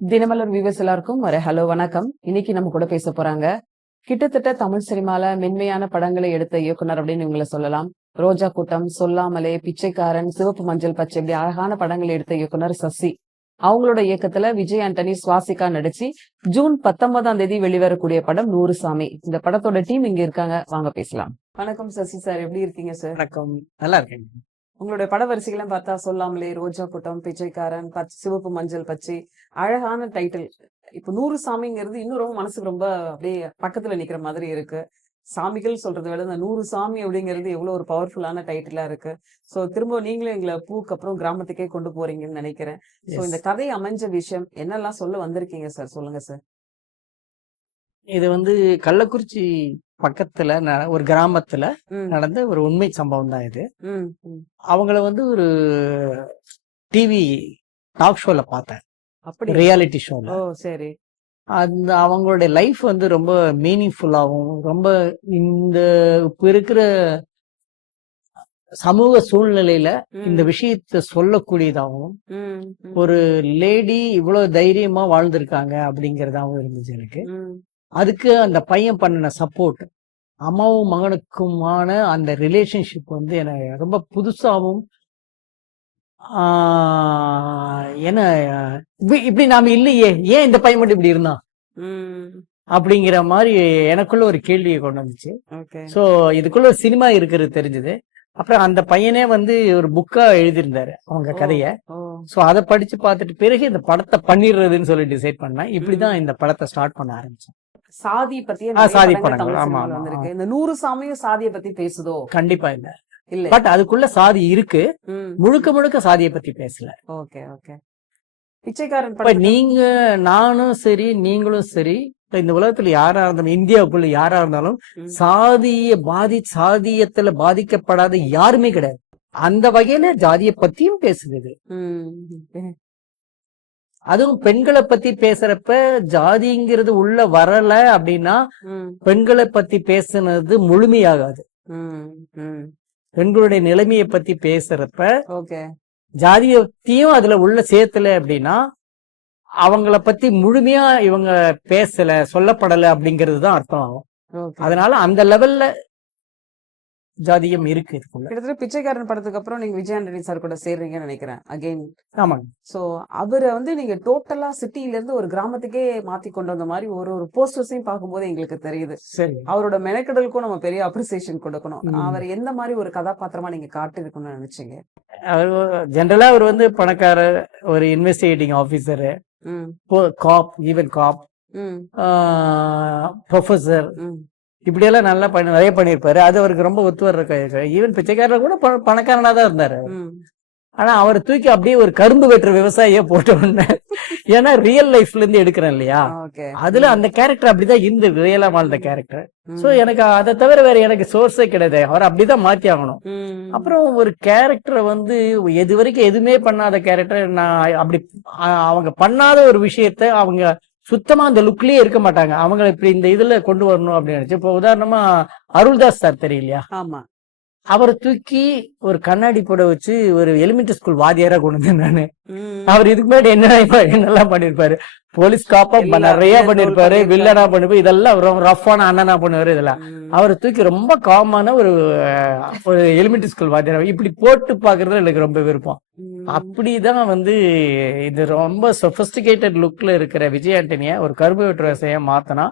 Dinamalar viewers எல்லாருக்கும் ஒரு hello வணக்கம். இன்னைக்கு நம்ம கூட பேச போறாங்க. கிட்டத்தட்ட தமிழ் சினிமால மென்மையான படங்களை எடுத்த இயக்குனர் அப்படின்னு இவங்களை சொல்லலாம். ரோஜா கூட்டம், சொல்லாமலே, பிச்சைக்காரன், சிவப்பு மஞ்சள் பச்சை இப்படி அழகான படங்களை எடுத்த இயக்குனர் சசி. அவங்களோட இயக்கத்துல விஜய் ஆண்டனி, சுவாசிகா நடிச்சு ஜூன் 19ஆம் தேதி வெளிவரக்கூடிய படம் 100 சாமி. இந்த படத்தோட டீம் இங்க இருக்காங்க, வாங்க பேசலாம். வணக்கம் சசி சார், எப்படி இருக்கீங்க சார்? வணக்கம், நல்லா இருக்கேன். உங்களுடைய பட வரிசைகள்லாம் பார்த்தா சொல்லாமலே, ரோஜா கூட்டம், பிச்சைக்காரன், சிவப்பு மஞ்சள் பச்சை, அழகான டைட்டில். இப்ப 100 சாமிங்கிறது இன்னும் ரொம்ப மனசுக்கு ரொம்ப அப்படியே பக்கத்துல நிக்கிற மாதிரி இருக்கு. சாமிகள் சொல்றதை விட இந்த 100 சாமி அப்படிங்கிறது எவ்வளவு ஒரு பவர்ஃபுல்லான டைட்டிலா இருக்கு. சோ திரும்ப நீங்களும் எங்களை பூக்கு அப்புறம் கிராமத்துக்கே கொண்டு போறீங்கன்னு நினைக்கிறேன். சோ இந்த கதை அமைஞ்ச விஷயம் என்னெல்லாம் சொல்ல வந்திருக்கீங்க சார், சொல்லுங்க சார். இது கள்ளக்குறிச்சி பக்கத்துல ஒரு கிராமத்துல நடந்த ஒரு உண்மை சம்பவம் தான் இது. அவங்கள ஒரு டிவி டாக் ஷோல பார்த்தேன், அப்படி ரியாலிட்டி ஷோல. ஓ சரி. அந்த அவங்களுடைய லைஃப் ரொம்ப மீனிங்ஃபுல்லாகவும், ரொம்ப இந்த இப்ப இருக்கிற சமூக சூழ்நிலையில இந்த விஷயத்த சொல்லக்கூடியதாகவும், ஒரு லேடி இவ்வளவு தைரியமா வாழ்ந்திருக்காங்க அப்படிங்கறதாவும் இருந்துச்சு எனக்கு. அதுக்கு அந்த பையன் பண்ணின சப்போர்ட், அம்மாவும் மகனுக்குமான அந்த ரிலேஷன்ஷிப் எனக்கு ரொம்ப புதுசாவும், என்ன இப்படி நாம இல்லையே, ஏன் இந்த பையன் மட்டும் இப்படி இருந்தான் அப்படிங்கிற மாதிரி எனக்குள்ள ஒரு கேள்வியை கொண்டு வந்துச்சு. சோ இதுக்குள்ள ஒரு சினிமா இருக்கிறது தெரிஞ்சது. அப்புறம் அந்த பையனே ஒரு புக்கா எழுதியிருந்தாரு அவங்க கதைய. சோ அதை படிச்சு பார்த்துட்டு பிறகு இந்த படத்தை பண்ணிடுறதுன்னு சொல்லி டிசைட் பண்ணேன். இப்படிதான் இந்த படத்தை ஸ்டார்ட் பண்ண ஆரம்பிச்சேன். சாதி பத்தி சாதி படங்கள், ஆமா, இந்த 100 சாமியும் சாதியை பத்தி பேசுதோ? கண்டிப்பா இல்ல, பட் அதுக்குள்ள சாதி இருக்கு. முழுக்க முழுக்க சாதியை பத்தி பேசல. Okay okay. பிச்சைக்காரன் நீங்க நானும் சரி, நீங்களும் சரி, இந்த உலகத்துல யாரா இருந்தாலும், இந்தியாவுக்குள்ள யாரா இருந்தாலும் சாதியத்துல பாதிக்கப்படாத யாருமே கிடையாது. அந்த வகையில ஜாதியை பத்தியும் பேசுது. அதுவும் பெண்களை பத்தி பேசுறப்ப ஜாதிங்கிறது உள்ள வரல அப்படின்னா பெண்களை பத்தி பேசுனது முழுமையாகாது. பெண்களுடைய நிலைமையை பத்தி பேசுறப்ப ஜாதியத்தையும் அதுல உள்ள சேர்த்தல அப்படின்னா அவங்கள பத்தி முழுமையா இவங்க பேசல, சொல்லப்படல அப்படிங்கிறது தான் அர்த்தம் ஆகும். அதனால அந்த லெவல்ல ஜாதியம் இருக்கு இதுக்குள்ள. கிட்டத்தட்ட பிச்சைக்காரன் படத்துக்கு அப்புறம் நீங்க விஜய் ஆண்டனி சார் கூட சேர்றீங்கன்னு நினைக்கிறேன் அகைன். ஆமாங்க. சோ அவரை நீங்க டோட்டலா சிட்டில இருந்து ஒரு கிராமத்துக்கே மாத்தி கொண்டு வந்த மாதிரி ஒரு போஸ்டர்ஸையும் பார்க்கும்போது எங்களுக்கு தெரியுது. சரி, அவரோட மெனக்கடலுக்கும் நம்ம பெரிய அப்ரிசியேஷன் கொடுக்கணும். அவர் எந்த மாதிரி ஒரு கதாபாத்திரமா நீங்க காட்டிருக்கணும்னு நினைச்சீங்க? ஜெனரலா அவர் பணக்கார ஒரு இன்வெஸ்டிகேட்டிங் ஆபீசரு, காப், ஈவன் காப், ப்ரொஃபசர், இப்படியெல்லாம் நல்லா நிறைய பண்ணிருப்பாரு. அது அவருக்கு ரொம்ப ஒத்து வர்ற. ஈவன் பிச்சைக்காரர் கூட பணக்காரனா தான் இருந்தாரு. ஆனா அவரை தூக்கி அப்படியே ஒரு கரும்பு வெட்டுற விவசாயியே போட்ட உடனே, ஏன்னா ரியல் லைஃப்ல இருந்து எடுக்கிறேன் இல்லையா, அதுல அந்த கேரக்டர் அப்படிதான் இந்த ரியலா வாழ்ந்த கேரக்டர். சோ எனக்கு அதை தவிர வேற எனக்கு சோர்ஸே கிடையாது. அவரை அப்படிதான் மாத்தி ஆகணும். அப்புறம் ஒரு கேரக்டரை எது வரைக்கும் எதுவுமே பண்ணாத கேரக்டர், நான் அப்படி அவங்க பண்ணாத ஒரு விஷயத்த அவங்க சுத்தமா அந்த லுக்லயே இருக்க மாட்டாங்க. அவங்க இப்படி இந்த இதுல கொண்டு வரணும் அப்படின்னு நினைச்சு. இப்போ உதாரணமா அருள்தாஸ் சார் தெரியலையா? ஆமா. அவரை தூக்கி ஒரு கண்ணாடி போட வச்சு ஒரு எலிமெண்டரி ஸ்கூல் வாத்தியாரா கொண்டு வந்தேன் நானு. அவர் இதுக்கு முன்னாடி என்னெல்லாம் பண்ணிருப்பாரு, போலீஸ் காப்பா நிறைய பண்ணிருப்பாரு, வில்லனா பண்ணிருப்பாரு, இதெல்லாம் ரஃப்பான அண்ணனா பண்ணுவாரு. இதெல்லாம் அவரை தூக்கி ரொம்ப காமான ஒரு எலிமெண்டரி ஸ்கூல் வாத்தியாரா இப்படி போட்டு பாக்குறது எனக்கு ரொம்ப விருப்பம். அப்படிதான் இது ரொம்ப சொபிஸ்டிகேட்டட் லுக்ல இருக்கிற விஜய் ஆண்டனிய ஒரு கரும்பு வெட்டு விவசாயியா மாத்தனா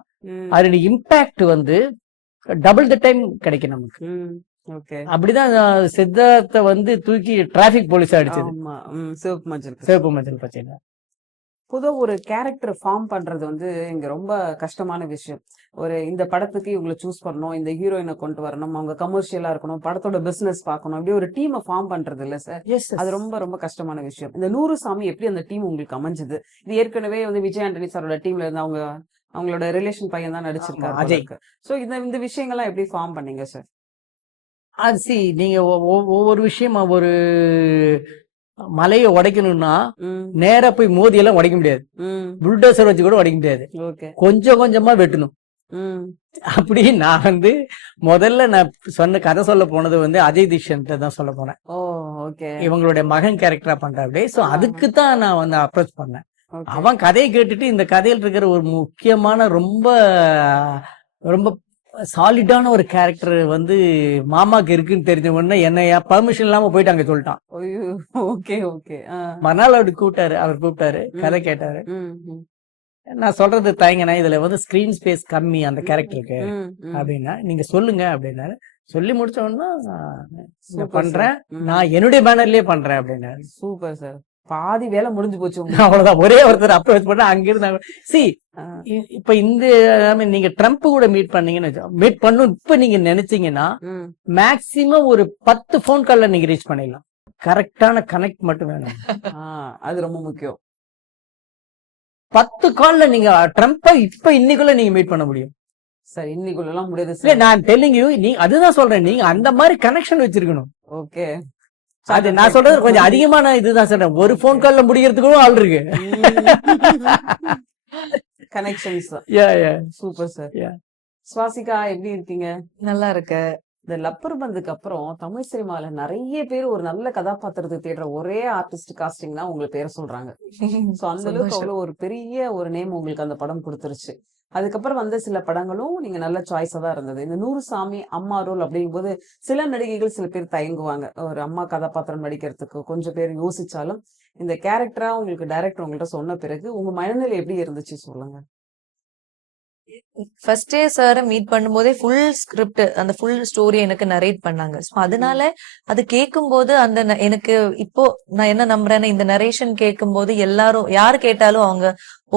அதோட இம்பாக்ட் டபுள் த டைம் கிடைக்கும் நமக்கு. அப்படிதான் சித்தார்த்த தூக்கி டிராபிக் போலீஸ் அடிச்சது, சிவப்பு மஞ்சள் பச்சை. பொதுவா ஒரு கேரக்டர் ஃபார்ம் பண்றது இங்க ரொம்ப கஷ்டமான விஷயம். இந்த படத்துக்கு இவங்களை சூஸ் பண்ணணும், இந்த ஹீரோயினை கொண்டு வரணும், அவங்க கமர்ஷியலா இருக்கணும், படத்தோட பிசினஸ் பார்க்கணும், இப்படி ஒரு டீமை ஃபார்ம் பண்றது இல்ல சார்? அது ரொம்ப ரொம்ப கஷ்டமான விஷயம். இந்த 100 சாமி எப்படி அந்த டீம் உங்களுக்கு அமைஞ்சது? இது ஏற்கனவே விஜய் ஆண்டனி சாரோட டீம்ல இருந்து அவங்களோட ரிலேஷன் பையன் தான் நடிச்சிருக்காரு அஜய். சோ இந்த விஷயங்கள்லாம் எப்படி ஃபார்ம் பண்ணீங்க சார்? அது நீங்க ஒவ்வொரு விஷயமா ஒரு மலையை உடைக்கணும்னா நேரா போய் மோதி எல்லாம் உடைக்க முடியாது, புல்டோசர் வச்சு கூட உடைக்க முடியாது, கொஞ்சம் கொஞ்சமா வெட்டணும். அப்படி நான் முதல்ல நான் சொன்ன கதை சொல்ல போனது அஜய் தீக்ஷன் தான் சொல்ல போனேன். இவங்களுடைய மகன் கேரக்டரா பண்ற. அப்படியே சோ அதுக்கு தான் நான் அப்ரோச் பண்ணேன். ஓகே. அவன் கதையை கேட்டுட்டு இந்த கதையில் இருக்கிற ஒரு முக்கியமான ரொம்ப ரொம்ப சாலிடான ஒரு கேரக்டர் வந்து மாமாக்கு இருக்குன்னு தெரிஞ்ச உடனே என்ன பர்மிஷன் இல்லாம போயிட்டு அங்க சொல்லிட்டான். ஐயோ! Okay, okay. மறுநாள் அவர் கூப்பிட்டாரு கதை கேட்டாரு. ம், ம், நான் சொல்றது தயங்கினா இதுல வந்து ஸ்கிரீன் ஸ்பேஸ் கம்மி அந்த கேரக்டருக்கு ம், ம். அப்படின்னா நீங்க சொல்லுங்க அப்படின்னாரு. சொல்லி முடிச்ச உடனே நான் சூப்பர் பண்றேன், சார். நான் என்னுடைய பேனர்லயே பண்றேன் அப்படின்னாரு. Super sir. பாதி வேலை முடிஞ்சு போச்சு உங்களுக்கு. அவ்வளவுதான், ஒரே ஒருத்தர் அப்ரோச் பண்ண அங்கிருந்து சி ஆ, இப்ப இந்த நீங்க ட்ரம்ப் கூட மீட் பண்ணீங்கன்னு மீட் பண்ணும் இப்ப நீங்க நினைச்சீங்கன்னா ம். மேக்சிமம் ஒரு 10 போன் கால்ல நீங்க ரீச் பண்ணிடலாம். கரெக்டான கனெக்ட் மட்டும் வேணும். ஆ, அது ரொம்ப முக்கியம். 10 கால்ல நீங்க ட்ரம்ப்ப இப்ப இன்னைக்குள்ள நீங்க மீட் பண்ண முடியும். சார் இன்னைக்குள்ளலாம் முடியாது இல்ல சார். நான் டெல்லிங் யூ, நீ அதுதான் சொல்றேன், நீங்க அந்த மாதிரி கனெக்ஷன் வச்சிருக்கணும். ஓகே. அது நான் சொல்றது கொஞ்சம் அதிகமான இதுதான் சொல்றேன். ஒரு போன் கால்ல முடியறதுக்கும் ஆள் இருக்கு. Connections. Yeah, yeah. Super sir. Yeah. Swasika எப்படி இருக்கீங்க? நல்லா இருக்கு. இந்த லப்பர் பந்துக்கு அப்புறம் தமிழ் சினிமால நிறைய பேர் ஒரு நல்ல கதாபாத்திரத்தை தேடுற ஒரே ஆர்டிஸ்ட் காஸ்டிங் தான் உங்களை பேரை சொல்றாங்க. சோ அந்த அளவுக்கு சந்தோஷம். அவ்வளவு ஒரு பெரிய ஒரு நேம் உங்களுக்கு அந்த படம் கொடுத்துருச்சு. அதுக்கப்புறம் வந்த சில படங்களும் நீங்க நல்ல சாய்ஸா தான் இருந்தது. இந்த நூறுசாமி அம்மா ரோல் அப்படிங்கும்போது சில நடிகைகள் சில பேர் தயங்குவாங்க. ஒரு அம்மா கதாபாத்திரம் நடிக்கிறதுக்கு கொஞ்சம் பேர் யோசிச்சாலும் இந்த கேரக்டரா உங்களுக்கு டைரக்டர் உங்கள்ட்ட சொன்ன பிறகு உங்க மனநிலை எப்படி இருந்துச்சு சொல்லுங்க. ஃபர்ஸ்ட் டே சார் மீட் பண்ணும்போதே ஃபுல் ஸ்கிரிப்ட் அந்த ஃபுல் ஸ்டோரி எனக்கு நரேட் பண்ணாங்க. ஸோ அதனால அது கேட்கும்போது அந்த எனக்கு இப்போ நான் என்ன நம்புறேன்னா இந்த நரேஷன் கேட்கும்போது எல்லாரும் யாரு கேட்டாலும் அவங்க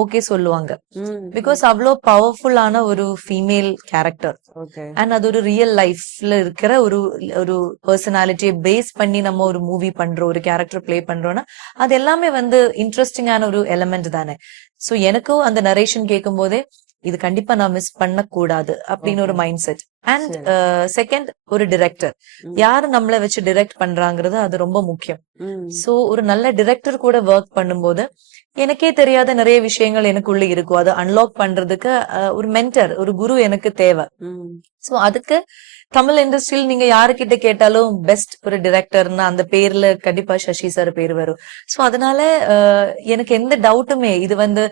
ஓகே சொல்லுவாங்க. பிகாஸ் அவ்வளோ பவர்ஃபுல்லான ஒரு ஃபீமேல் கேரக்டர் ஓகே. அண்ட் அது ஒரு ரியல் லைஃப்ல இருக்கிற ஒரு ஒரு பர்சனாலிட்டியை பேஸ் பண்ணி நம்ம ஒரு மூவி பண்றோம், ஒரு கேரக்டர் பிளே பண்றோம்னா அது எல்லாமே வந்து இன்ட்ரெஸ்டிங்கான ஒரு எலமெண்ட் தானே. ஸோ எனக்கும் அந்த நரேஷன் கேட்கும் போதே இது கண்டிப்பா நான் மிஸ் பண்ண கூடாது அப்படின்னு ஒரு மைண்ட் செட். அண்ட் செகண்ட் ஒரு டிரெக்டர் யாரு நம்மள வச்சு டிரெக்ட் பண்றாங்கிறது அது ரொம்ப முக்கியம். சோ ஒரு நல்ல டிரெக்டர் கூட ஒர்க் பண்ணும்போது எனக்கே தெரியாத நிறைய விஷயங்கள் எனக்குள்ள இருக்கும். அதை அன்லாக் பண்றதுக்கு ஒரு மென்டர், ஒரு குரு எனக்கு தேவை. சோ அதுக்கு தமிழ் இண்டஸ்ட்ரியில் நீங்க யாருக்கிட்ட கேட்டாலும் பெஸ்ட் ஒரு டிரெக்டர்னா அந்த பேர்ல கண்டிப்பா சசி சார் பேர் வரும். சோ அதனால எனக்கு எந்த டவுட்டுமே இது வந்து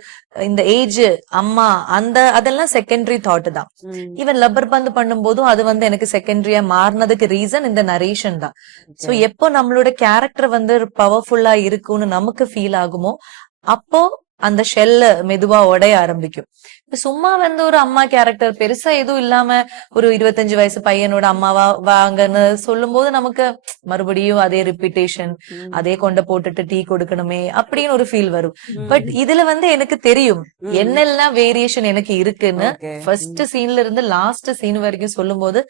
இந்த ஏஜ் அம்மா அதெல்லாம் செகண்டரி தாட் தான். ஈவன் லப்பர் பந்து பண்ணும்போதும் அது வந்து எனக்கு செகண்டரியா மாறினதுக்கு ரீசன் இந்த நரேஷன் தான். சோ எப்போ நம்மளோட கேரக்டர் வந்து பவர்ஃபுல்லா இருக்கும்னு நமக்கு ஃபீல் ஆகுமோ அப்போ அந்த ஷெல்ல மெதுவா உடைய ஆரம்பிக்கும். சும்மா வந்து ஒரு அம்மா கேரக்டர் பெருசா எதுவும் இல்லாம ஒரு 25 வயசு பையனோட அம்மாவா வாங்கன்னு சொல்லும் போது நமக்கு மறுபடியும் அதே ரிப்பீட்டேஷன், அதே கொண்ட போட்டுட்டு டீ கொடுக்கணுமே அப்படின்னு ஒரு ஃபீல் வரும். பட் இதுல வந்து எனக்கு தெரியும் என்னெல்லாம் வேரியேஷன் எனக்கு இருக்குன்னு. ஃபர்ஸ்ட் சீன்ல இருந்து லாஸ்ட் சீன் வரைக்கும் சொல்லும் போது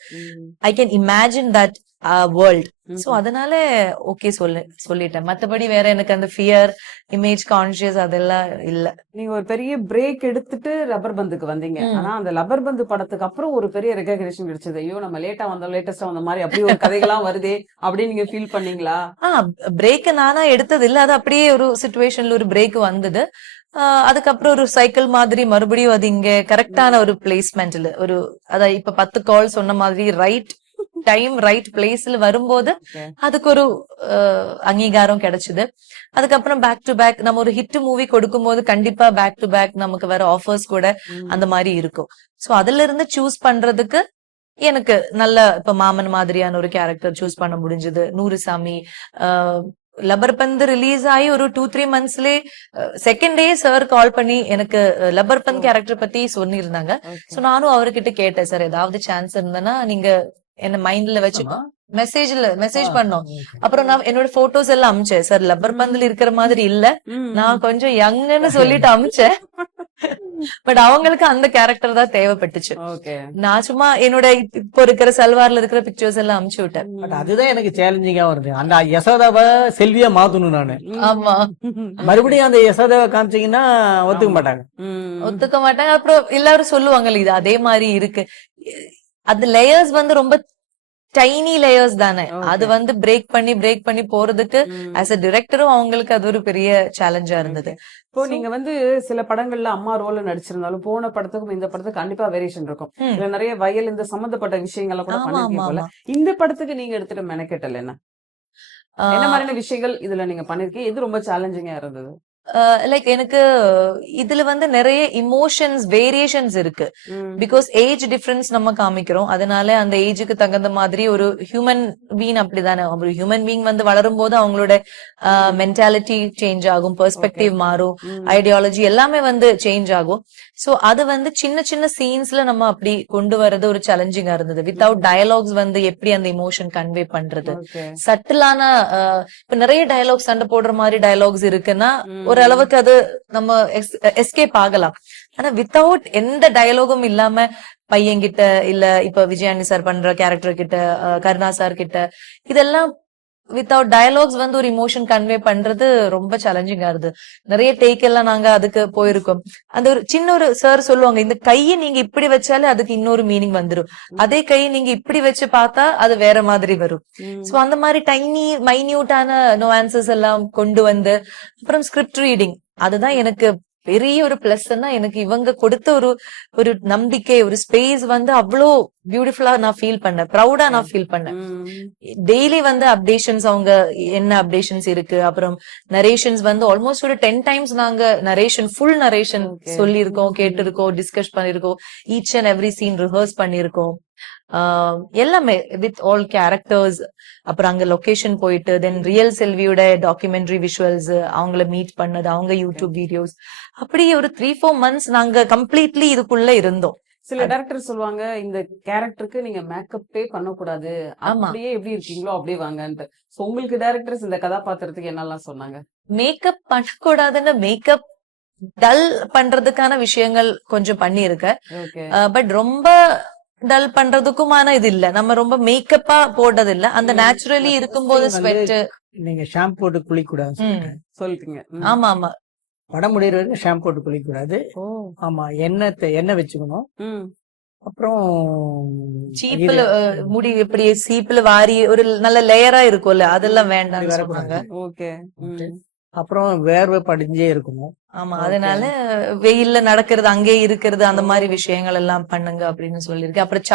I can imagine that world. So அதனால ஓகே சொல்லிட்டேன். மத்தபடி வேற எனக்கு அந்த ஃபியர், இமேஜ் கான்சியஸ் அதெல்லாம் இல்ல. நீங்க ஒரு பெரிய பிரேக் எடுத்துட்டு ரப்பர் பந்துக்கு வந்தீங்க. ஆனா அந்த ரப்பர் பந்து படத்துக்கு அப்புறம் ஒரு பெரிய ரெகக்னிஷன் கிடைச்சது. ஐயோ நம்ம லேட்டஸ்டா வந்த மாதிரி அப்படி ஒரு கதைகள்லாம் வருதே அப்படின்னு நீங்க ஃபீல் பண்ணீங்களா? பிரேக் நானா எடுத்தது இல்ல, அது அப்படியே ஒரு சிச்சுவேஷன்ல ஒரு பிரேக் வந்தது. அதுக்கப்புறம் ஒரு சைக்கிள் மாதிரி மறுபடியும் அது இங்க கரெக்டான ஒரு பிளேஸ்மெண்ட்ல ஒரு அதான் இப்ப 10 கால் சொன்ன மாதிரி ரைட் டைம் ரைட் பிளேஸ்ல வரும்போது அதுக்கு ஒரு அங்கீகாரம் கிடைச்சது. அதுக்கப்புறம் பேக் டு பேக் நம்ம ஒரு ஹிட் மூவி கொடுக்கும் போது கண்டிப்பா பேக் டு பேக் நமக்கு வர ஆஃபர்ஸ் கூட அந்த மாதிரி இருக்கும். சோ அதுல இருந்து சூஸ் பண்றதுக்கு எனக்கு நல்ல இப்ப மாமன் மாதிரியான ஒரு கேரக்டர் சூஸ் பண்ண முடிஞ்சது. நூறுசாமி லப்பர் பந்து ரிலீஸ் ஆகி ஒரு 2-3 மந்த்ஸ்லயே செகண்ட் டே சார் கால் பண்ணி எனக்கு லப்பர் பந்த் கேரக்டர் பத்தி சொன்னிருந்தாங்க. சோ நானும் அவர்கிட்ட கேட்டேன், சார் ஏதாவது சான்ஸ் இருந்தனா நீங்க என்ன மைண்ட்ல வச்சு மெசேஜ் பண்ணோம். அப்புறம் நான் என்னோட போட்டோஸ் எல்லாம் அமிச்சேன். சார் லப்பர் பந்துல இருக்கிற மாதிரி இல்ல, நான் கொஞ்சம் யங்னு சொல்லிட்டு அமிச்சேன். பட் அவங்களுக்கு அந்த கேரக்டர் தான் தேவைப்பட்டுச்சு. நான் சும்மா என்னோட இப்போ இருக்கிற சல்வார்ல இருக்கிற பிக்சர்ஸ் எல்லாம் அமிச்சு விட்டேன். பட் அதுதான் எனக்கு சேலஞ்சிங்கா வருது. அந்த யசோதாவை செல்வியா மாத்தணும் நானு. ஆமா, மறுபடியும் அந்த யசோதாவை காமிச்சீங்கன்னா ஒத்துக்க மாட்டாங்க. அப்புறம் எல்லாரும் சொல்லுவாங்க இது அதே மாதிரி இருக்கு. அந்த லேயர்ஸ் வந்து ரொம்ப டைனி லேயர்ஸ் தானே, அது வந்து பிரேக் பண்ணி போறதுக்கு ஆஸ் அ டிரெக்டரும் அவங்களுக்கு அது ஒரு பெரிய சேலஞ்சா இருந்தது. இப்போ நீங்க வந்து சில படங்கள்ல அம்மா ரோல்ல நடிச்சிருந்தாலும் போன படத்துக்கும் இந்த படத்துக்கு கண்டிப்பா வேரியேஷன் இருக்கும். இதுல நிறைய வயல் இந்த சம்பந்தப்பட்ட விஷயங்கள்லாம் கூட பண்ணிருக்கீங்க போல. இந்த படத்துக்கு நீங்க எடுத்துட்டு மெனக்கெட்டல் என்ன மாதிரியான விஷயங்கள் இதுல நீங்க பண்ணிருக்கீங்க? எது ரொம்ப சேலஞ்சிங்கா இருந்தது? லைக் எனக்கு இதுல வந்து நிறைய இமோஷன்ஸ் வேரியேஷன்ஸ் இருக்கு. பிகாஸ் ஏஜ் டிஃபரன்ஸ் நம்ம காமிக்கிறோம், அதனால அந்த ஏஜுக்கு தகுந்த மாதிரி ஒரு ஹியூமன் பீங் அப்படிதானே. ஒரு ஹியூமன் பீங் வந்து வளரும் போது அவங்களோட மென்டாலிட்டி சேஞ்ச் ஆகும், பெர்ஸ்பெக்டிவ் மாறும், ஐடியாலஜி எல்லாமே வந்து சேஞ்ச் ஆகும். சோ அது வந்து சின்ன சின்ன சீன்ஸ்ல நம்ம அப்படி கொண்டு வர்றது ஒரு சேலஞ்சிங்கா இருந்தது. வித்தவுட் டயலாக்ஸ் வந்து எப்படி அந்த இமோஷன் கன்வே பண்றது, சட்டிலான இப்ப நிறைய டயலாக்ஸ் சண்டை போடுற மாதிரி டயலாக்ஸ் இருக்குன்னா ஓரளவுக்கு அது நம்ம எஸ்கேப் ஆகலாம். ஆனா வித்தவுட் எந்த டயலாகும் இல்லாம பையன்கிட்ட இல்ல இப்ப விஜயானி சார் பண்ற கேரக்டர் கிட்ட, கருணா சார் கிட்ட, இதெல்லாம் வித்தவுட் டயலாக்ஸ் வந்து ஒரு இமோஷன் கன்வே பண்றது ரொம்ப சேலஞ்சிங்கா இருது. நிறைய டேக் எல்லாம் நாங்க அதுக்கு போயிருக்கோம். அந்த ஒரு சின்ன ஒரு சார் சொல்லுவாங்க, இந்த கையை நீங்க இப்படி வச்சாலே அதுக்கு இன்னொரு மீனிங் வந்துரும், அதே கையை நீங்க இப்படி வச்சு பார்த்தா அது வேற மாதிரி வரும். சோ அந்த மாதிரி டைனி மைன்யூட்டான நோஆன்சஸ் எல்லாம் கொண்டு வந்து, அப்புறம் ஸ்கிரிப்ட் ரீடிங், அதுதான் எனக்கு பெரிய ஒரு பிளஸ்ன்னா எனக்கு இவங்க கொடுத்த ஒரு நம்பிக்கை, ஒரு ஸ்பேஸ் வந்து அவ்வளோ பியூட்டிஃபுல்லா நான் ஃபீல் பண்ணேன், ப்ரௌடா நான் ஃபீல் பண்ணேன். டெய்லி வந்து அப்டேஷன்ஸ், அவங்க என்ன அப்டேஷன்ஸ் இருக்கு, அப்புறம் நரேஷன்ஸ் வந்து ஆல்மோஸ்ட் ஒரு 10 டைம்ஸ் நாங்க நரேஷன், ஃபுல் நரேஷன் சொல்லியிருக்கோம், கேட்டிருக்கோம், டிஸ்கஸ் பண்ணிருக்கோம், each and every scene rehearse பண்ணிருக்கோம், எல்லாமே வித் ஆல் கேரக்டர்ஸ். அப்புறம் அங்க லொகேஷன் போயிட்டு தென் ரியல் செல்வியோட டாக்குமெண்ட்ரி விஷுவல்ஸ், அவங்கள மீட் பண்ணது, அவங்க யூடியூப் வீடியோஸ், அப்படி ஒரு 3-4 மந்த்ஸ் நாங்க கம்ப்ளீட்லி இதுக்குள்ள இருந்தோம். சில டைரக்டர் சொல்லுவாங்க, இந்த கேரக்டருக்கு நீங்க மேக்கப்பே பண்ணக்கூடாது, அப்படியே எப்படி இருக்கீங்களோ அப்படியே வாங்கன்ட்டு. சோ உங்களுக்கு டைரக்டர்ஸ் இந்த கதாபாத்திரத்துக்கு என்னெல்லாம் சொன்னாங்க? மேக்கப் பண்ணக்கூடாதுன்னு மேக்கப் டல் பண்றதுக்கான விஷயங்கள் கொஞ்சம் பண்ணிருக்க, பட் ரொம்ப டல் பண்றதுக்குமான இது இல்ல, நம்ம ரொம்ப மேக்கப்பா போட்டது இல்ல, அந்த நேச்சுரலி இருக்கும்போது ஸ்வெட். நீங்க ஷாம்பு போட்டு குளிக்க கூடாது சொல்லிட்டீங்க. ஆமா ஆமா, படம் முடிகிற வரைக்கும் ஷாம்பு போட்டு குளிக்க கூடாது. ஆமா, எண்ணெய் வச்சுக்கணும். அப்புறம் சீப்புல முடி எப்படி சீப்புல வாரி ஒரு நல்ல லேயரா இருக்கும்ல, அதெல்லாம் வேண்டாம் சொன்னாங்க. ஓகே. அப்புறம் வேர்வை படிஞ்சே இருக்கணும். ஆமா, அதனால வெயில்ல நடக்கிறது, அங்கே இருக்கிறது, அந்த மாதிரி விஷயங்கள் எல்லாம் பண்ணுங்க அப்படின்னு சொல்லிருக்கு. அப்புறம்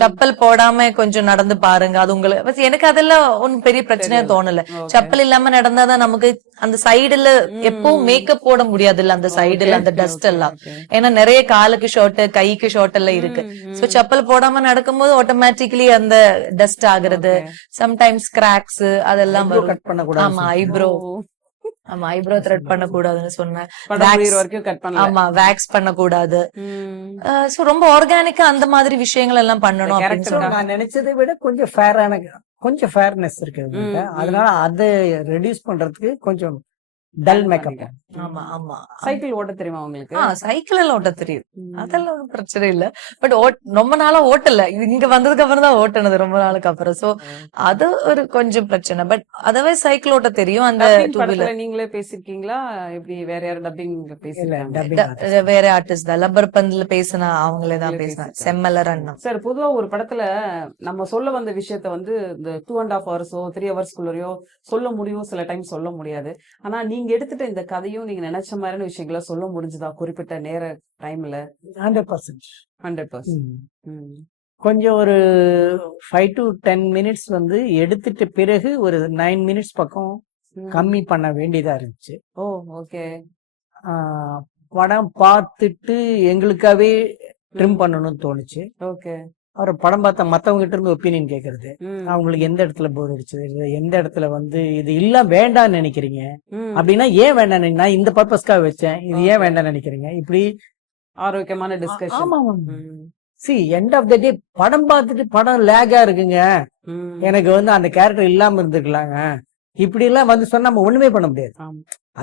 செப்பல் போடாம கொஞ்சம் நடந்து பாருங்க, அது உங்களுக்கு, எனக்கு அதெல்லாம் ஒன்னும் பெரிய பிரச்சனையா தோணல. செப்பல் இல்லாம நடந்தாதான் நமக்கு அந்த சைடுல எப்பவும் மேக்கப் போட முடியாது இல்ல, அந்த சைடுல அந்த டஸ்ட் எல்லாம், ஏன்னா நிறைய காலுக்கு ஷார்ட், கைக்கு ஷார்ட் எல்லாம் இருக்கு. சோ செப்பல் போடாம நடக்கும்போது ஆட்டோமேட்டிக்கலி அந்த டஸ்ட் ஆகுறது, சம்டைம்ஸ் கிராக்ஸ் அதெல்லாம் வரும். ஆமா, ஐப்ரோ த்ரெட் பண்ண கூடாதுன்னு சொன்னேன். ஆமா, வேக்ஸ் பண்ண கூடாது. சோ ரொம்ப ஆர்கானிக்கா அந்த மாதிரி விஷயங்கள் எல்லாம் பண்ணணும் அப்படின்னு சொன்னாங்க. நான் நினைச்சதை விட கொஞ்சம் ஃபேர்னஸ் இருக்கு, அதனால அதை ரெடியூஸ் பண்றதுக்கு கொஞ்சம் டல் மேக்கப். ஆமா ஆமா. சைக்கிள் ஓட்ட தெரியுமா உங்களுக்கு? சைக்கிள் எல்லாம் ஓட்ட தெரியும், அதெல்லாம் ஒன்றும் பிரச்சனை இல்ல. பட் ரொம்ப நாளா ஓட்டல, இங்க வந்ததுக்கு அப்புறம் தான் ஓட்டுனது, ரொம்ப நாளுக்கு அப்புறம். சோ அது ஒரு கொஞ்சம் பிரச்சனை. பட் அதவே சைக்கிள் ஓட்ட தெரியும். அந்த நீங்களே பேசிருக்கீங்களா? எப்படி வேற யாரும் டப்பிங் பேசல? வேற ஆர்டிஸ்ட் தான், லப்பர் பந்துல பேசினா அவங்களே தான் பேசினாங்க, செம்மலர் அண்ணா சார். பொதுவா ஒரு படத்துல நம்ம சொல்ல வந்த விஷயத்த வந்து இந்த 2.5 hours 3 hours சொல்ல முடியும், சில டைம் சொல்ல முடியாது. ஆனா நீங்க எடுத்துட்ட இந்த கதையும் நீங்க நினைச்ச மாதிரியான விஷயங்களை சொல்ல முடிஞ்சுதா குறிப்பிட்ட நேர டைம்ல? 100%. கொஞ்சம் ஒரு 5 to 10 minutes வந்து எடுத்துட்ட பிறகு ஒரு 9 minutes பக்கம் கம்மி பண்ண வேண்டியதா இருந்துச்சு. ஓகே. படம் பார்த்துட்டு எங்களுக்காவே ட்ரிம் பண்ணணும்னு தோணுச்சு. ஓகே. அவர் படம் பார்த்தா மத்தவங்க கிட்ட இருந்து ஒப்பீனியன் கேக்குறது, அவங்களுக்கு எந்த இடத்துல போர் அடிச்சது, எந்த இடத்துல வந்து இது இல்ல வேண்டாம்னு நினைக்கிறீங்க அப்படின்னா ஏன் வேண்டாம், நான் இந்த பர்பஸ்க்காக வச்சேன், இது ஏன் வேண்டாம் நினைக்கிறீங்க, இப்படி ஆரோக்கியமான டிஸ்கஷன். ஆமா, எண்ட் ஆஃப் த டே படம் பார்த்துட்டு படம் லேகா இருக்குங்க, எனக்கு வந்து அந்த கேரக்டர் இல்லாம இருந்துக்கலாங்க, இப்படி எல்லாம் வந்து சொன்னா நம்ம ஒண்ணுமே பண்ண முடியாது.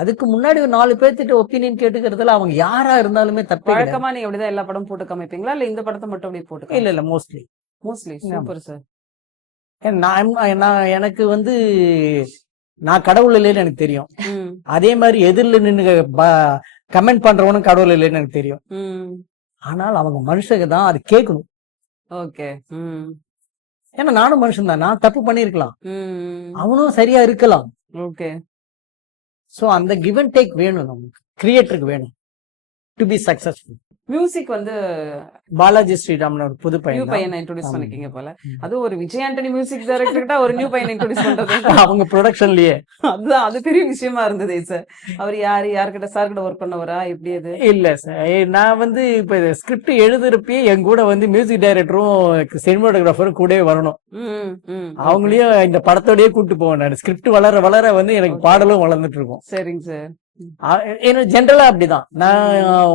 அதுக்கு முன்னாடி ஒரு 4 பேர்த்திட்ட ஒப்பீனியன் கேட்டுக்கிறதுல அவங்க யாரா இருந்தாலுமே தப்பு. வழக்கமா நீங்க அப்படிதான் எல்லா படம் போட்டு காமிப்பீங்களா, இல்ல இந்த படத்தை மட்டும் அப்படி போட்டு? இல்ல மோஸ்ட்லி. Super sir. எனக்கு வந்து நான் கடவுள் இல்லைன்னு எனக்கு தெரியும், அதே மாதிரி எதிரில நின்னு கமெண்ட் பண்றவனும் கடவுள் இல்லைன்னு எனக்கு தெரியும். ஆனால் அவங்க மனுஷங்க தான் அது கேட்கணும். ஓகே. ஏன்னா நானும் மனுஷன் தான், நான் தப்பு பண்ணிருக்கலாம், அவனும் சரியா இருக்கலாம். ஓகே. சோ அந்த கிவ் அண்ட் டேக் வேணும், நமக்கு கிரியேட்டருக்கு வேணும் டு பி சக்சஸ்ஃபுல். மியூசிக் வந்து பாலாஜி ஸ்ரீராமன் ஒரு புது நியூ பையன் தான். பையனை இன்ட்ரோடியூஸ் ஆமா. பண்ணிருக்கீங்க போல. ம். அது ஒரு விஜய் ஆண்டனி மியூசிக் டைரக்டர் கிட்ட ஒரு நியூ பையனை இன்ட்ரோடியூஸ் பண்றது அவங்க ப்ரொடக்ஷன்லயே அதுதான் அது பெரிய விஷயமா இருந்தது சார். அவர் யார்கிட்ட சார் கிட்ட ஒர்க் பண்ணவரா எப்படி அது? இல்ல சார். நான் வந்து இப்ப ஸ்கிரிப்ட் எழுதுறப்பயே என் கூட வந்து மியூசிக் டைரக்டரும் சினிமாட்டோகிராஃபரும் கூடவே வரணும். ம், ம். அவங்களையும் இந்த படத்தோடயே கூட்டு போவேன் நான். ஸ்கிரிப்ட் வளர வளர வந்து எனக்கு Okay. பாடலும் வளர்ந்துட்டு இருக்கும். சரிங்க சார். ஏன்னா ஜென்ரலா அப்படிதான். நான்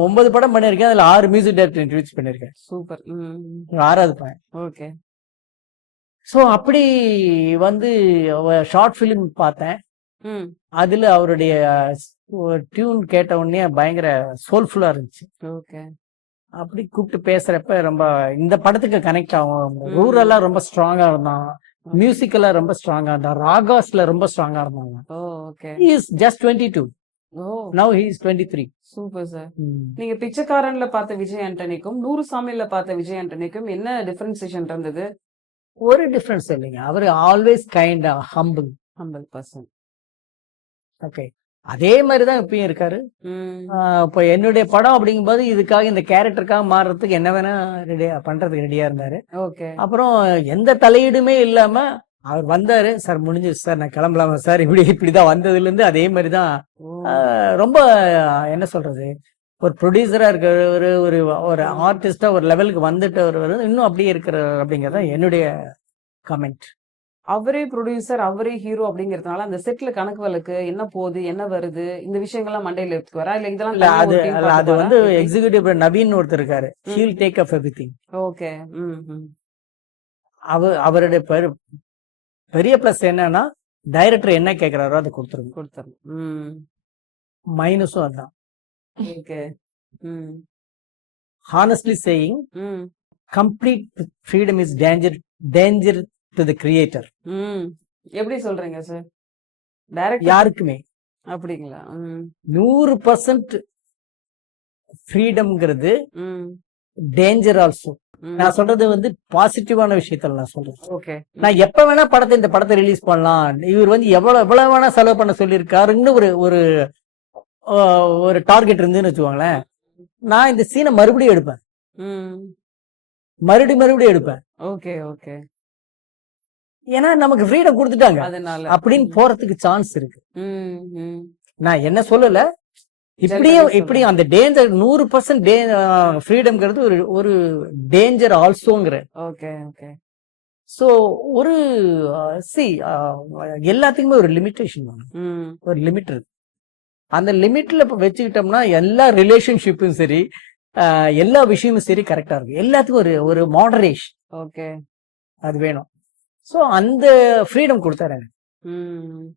9 படம் பண்ணிருக்கேன். அதுல 6 மியூசிக் டைரக்டர் இன்ட்ரோடியூஸ் பண்ணிருக்கேன். சூப்பர். 6வது பையன். ஓகே. சோ அப்படி வந்து ஷார்ட் பிலிம் பார்த்தேன். ம். அதுல அவருடைய டியூன் கேட்ட உடனே பயங்கர சோல்ஃபுல்லா இருந்துச்சு. ஓகே. அப்படி கூப்பிட்டு பேசுறப்ப ரொம்ப இந்த படத்துக்கு கனெக்ட் ஆகும். ரூரலா ரொம்ப ஸ்ட்ராங்கா இருந்தான். மியூசிக்கலா ரொம்ப ஸ்ட்ராங்கா இருந்தான். ராகாஸ்ல ரொம்ப ஸ்ட்ராங்கா இருந்தாங்க. ஓ ஓகே. He is just 22. ஓ Now he is 23. Super sir. நீங்க பிச்சைக்காரன்ல பார்த்த விஜய் ஆண்டனிக்கும் 100 சாமியில பார்த்த விஜய் ஆண்டனிக்கும் என்ன டிஃபரன்சியேஷன் இருந்தது? ஒரு டிஃபரன்ஸ் இல்லைங்க. அவரு ஆல்வேஸ் கைண்ட் ஹம்பிள். 100%. ஓகே. அதே மாதிரிதான் இப்பயும் இருக்காரு. ம். இப்ப என்னுடைய படம் அப்படிங்கும்போது இதுக்காக இந்த கேரக்டருக்காக மாறுறதுக்கு என்ன வேணா ரெடியா பண்றதுக்கு ரெடியா இருந்தாரு. ஓகே. அப்புறம் எந்த தலையீடுமே இல்லாம அவர் வந்தாரு. சார் முடிஞ்சிச்சு சார், நான் கிளம்பலாமா சார், இப்படிதான் வந்ததுல இருந்து அதே மாதிரிதான். ஓ. ரொம்ப என்ன சொல்றது, ஒரு ப்ரொடியூசரா இருக்கிற ஒரு ஒரு ஆர்டிஸ்டா ஒரு லெவலுக்கு வந்துட்டு இன்னும் அப்படியே இருக்கிறார் அப்படிங்கறத என்னுடைய கமெண்ட். அவரே ப்ரொடியூசர் அவரே ஹீரோ அப்படிங்கறதுனால அந்த செட்ல கணக்கு வழக்கு என்ன போகுது என்ன வருது இந்த விஷயங்கள்லாம் மண்டையில எடுத்து வரா இல்ல இதெல்லாம் இல்ல தனியா அது ஒரு team அது பார்த்துப்பாரா? வந்து எப்படி? எக்ஸிகியூட்டிவ் நவீன் ஒருத்தர் இருக்காரு. ம். He'll take up everything. Okay. ம், ம். அவருடைய பெரிய பிளஸ் என்னன்னா டைரக்டர் என்ன கேக்குறாரோ அதை கொடுத்துருங்க. கொடுத்துரும். ம். மைனஸும் அதுதான். ஓகே. ம். ஹானஸ்ட்லி சேயிங் ம். Complete freedom is danger to the creator. ம். எப்படி சொல்றீங்க சார்? டைரக்டர் யாருக்குமே அப்படிங்களா? ம். 100% ஃப்ரீடம்ங்கிறது ம். Danger also. ம். நான் சொல்றது வந்து பாசிட்டிவான விஷயத்துல நான் சொல்றேன். ஓகே. நான் எப்ப வேணா இந்த படத்தை ரிலீஸ் பண்ணலாம், இவர் வந்து எவ்வளவு வேணா செலவு பண்ண சொல்லியிருக்காருன்னு ஒரு ஒரு ஒரு டார்கெட் இருந்துன்னு வச்சுக்கோங்களேன். நான் இந்த சீனை மறுபடியும் எடுப்பேன், ம். மறுபடியும் எடுப்பேன். Okay okay. ஏன்னா நமக்கு ஃப்ரீடம் கொடுத்துட்டாங்க அதனால அப்படின்னு போறதுக்கு சான்ஸ் இருக்கு. ம், ம். நான் என்ன சொல்லல, இப்படியும் அந்த டேஞ்சர் 100% ஃப்ரீடம்ங்கிறது ஒரு ஒரு டேஞ்சர் ஆல்சோங்கிற. Okay okay. சோ ஒரு எல்லாத்துக்குமே ஒரு லிமிட்டேஷன் வேணும், ம். ஒரு லிமிட் இருக்கு. அந்த லிமிட்ல இப்ப வச்சுக்கிட்டோம்னா எல்லா ரிலேஷன்ஷிப்பும் சரி, எல்லா விஷயமும் சரி கரெக்டா இருக்கும். எல்லாத்துக்கும் ஒரு ஒரு மாடரேஷன் ஓகே. அது வேணும். சோ அந்த ஃப்ரீடம் கொடுத்தாரு எனக்கு. ம்.